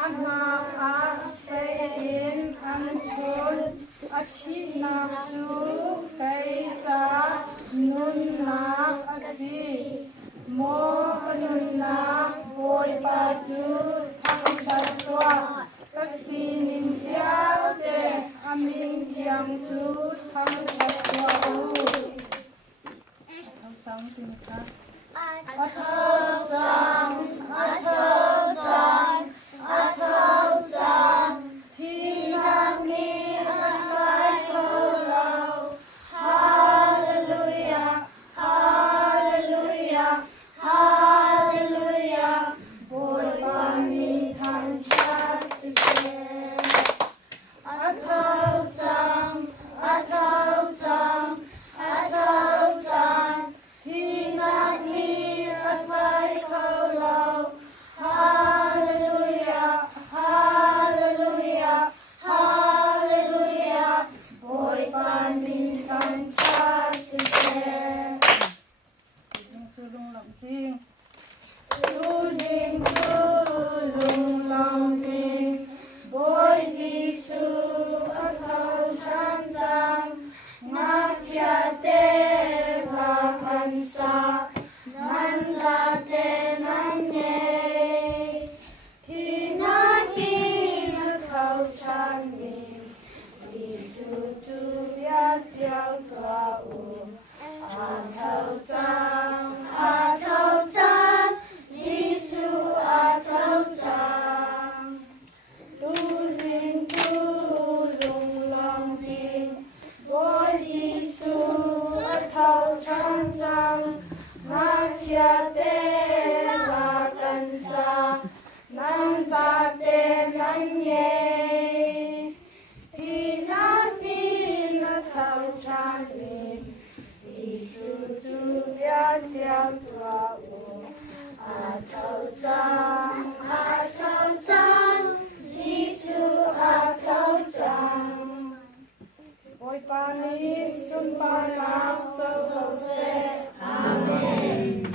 อานาอาเฟอินอันชุนอาชินาจูเปจานุนนาอาซีโมกนุนนาโวยปาจูทังชัดตัวกัสีนิมยาวเตอามิงยังจูทังชัดตัวทั้งสองสิคะอัทจังอัทจังอัทจังที่นักนี้อันไกลของเราฮาเลลูยาฮาเลลูยาฮาเลลูยาโปรดปราณีท่านชาติเสอัทจังอัทจังอัทจังที่นักนี้อันไกลของเราฮาเลลูยาฮาเลลูยาฮาเลลูยาโปรดปราณีท่านชาติเสสุลุงหลงซิงสุจิงสุลุงหลงซิงบอยจิสุอัทชันจังนักเชียเตภาคันสานันซาเตนันเยที่นักกินเขาชันมีสิสุจุยาเจ้าตัวอูอาเท่าจังอาเท่าจังสิสุอาเท่าจังตูจิงตูลุงลองจิงบอยจิสุอาเท่าชันจังนักเชียเตวากันสานันซาเตนันเยที่นักนี้นักเขาชันมีสิสุจุยาเจ้าตัวอูอาเท่าจังอาเท่าจังสิสุอาเท่าจังโอยปานิสุนปานาเจ้าเขาเสอาเมน